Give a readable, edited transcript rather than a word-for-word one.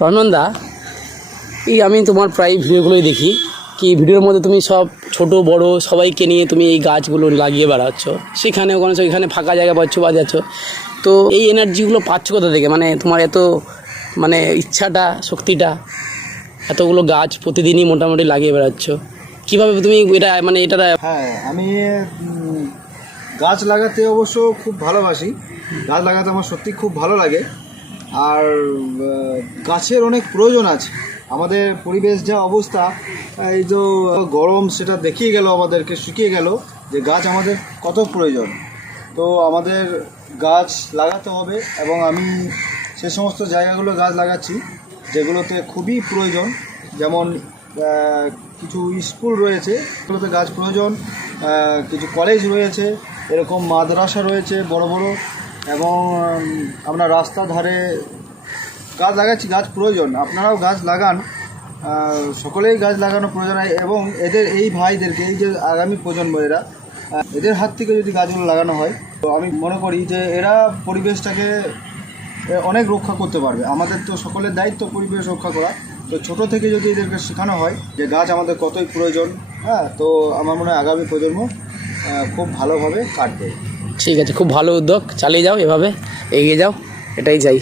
রণনন্দা, এই আমি তোমার প্রায় ভিডিওগুলোই দেখি, কি ভিডিওর মধ্যে তুমি সব ছোট বড় সবাইকে নিয়ে তুমি এই গাছগুলো লাগিয়ে বেড়াচ্ছ, সেখানে ওখানে এখানে ফাঁকা জায়গা পাচ্ছ বাজাচ্ছ, তো এই এনার্জিগুলো পাচ্ছ কোথা থেকে? মানে তোমার এত মানে ইচ্ছাটা, শক্তিটা, এতগুলো গাছ প্রতিদিনই মোটামুটি লাগিয়ে বেড়াচ্ছ, কীভাবে তুমি এটা মানে এটা? হ্যাঁ, আমি গাছ লাগাতে অবশ্য খুব ভালোবাসি। গাছ লাগাতে আমার সত্যি খুব ভালো লাগে। আর গাছের অনেক প্রয়োজন আছে। আমাদের পরিবেশ যা অবস্থা, এই যে গরম, সেটা দেখিয়ে গেল, আমাদেরকে শিখিয়ে গেল যে গাছ আমাদের কত প্রয়োজন। তো আমাদের গাছ লাগাতে হবে, এবং আমি সে সমস্ত জায়গাগুলো গাছ লাগাচ্ছি যেগুলোতে খুবই প্রয়োজন। যেমন কিছু স্কুল রয়েছে, সেগুলোতে গাছ প্রয়োজন, কিছু কলেজ রয়েছে, এরকম মাদ্রাসা রয়েছে বড় বড়, এবং আমরা রাস্তার ধারে গাছ লাগাচ্ছি। গাছ প্রয়োজন, আপনারাও গাছ লাগান, সকলেই গাছ লাগানো প্রয়োজন। এবং এই ভাইদেরকে, এই যে আগামী প্রজন্ম, এদের হাত থেকে যদি গাছগুলো লাগানো হয়, তো আমি মনে করি যে এরা পরিবেশটাকে অনেক রক্ষা করতে পারবে। আমাদের তো সকলের দায়িত্ব পরিবেশ রক্ষা করা। তো ছোটো থেকে যদি এদেরকে শেখানো হয় যে গাছ আমাদের কতই প্রয়োজন, তো আমার মনে হয় আগামী প্রজন্ম খুব ভালোভাবে কাটবে। ঠিক আছে, খুব ভালো উদ্যোগ, চালিয়ে যাও, এভাবে এগিয়ে যাও, এটাই চাই।